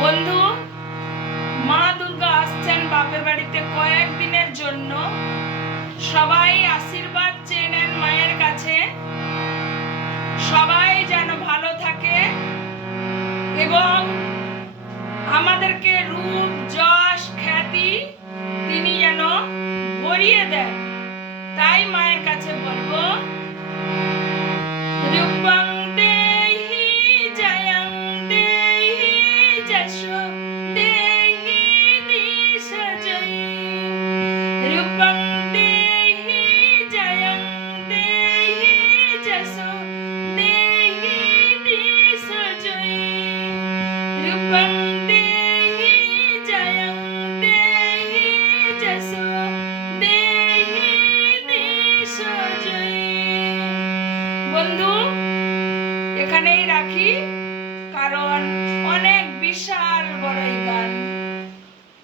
বন্ধু, মা দুর্গা আসছেন বাপের বাড়িতে কয়েকদিনের জন্য। সবাই আশীর্বাদ চেয়ে নেন মায়ের কাছে, সবাই যেন ভালো থাকে এবং আমাদেরকে রূপ যশ খ্যাতি তিনি যেন ভরিয়ে দেন। তাই মায়ের কাছে বলবো, রূপং দেহি জয়ং দেহি যশো দেহি দিশ জয়ী, রূপং দেহি জয়ং দেহি যশো দেহি দিশ জয়ী, রূপং দেহি জয়ং দেহি যশো দেহি দিশ জয়ী। বন্ধু, এখানেই রাখি, কারণ অনেক বিশাল বড় এই গান।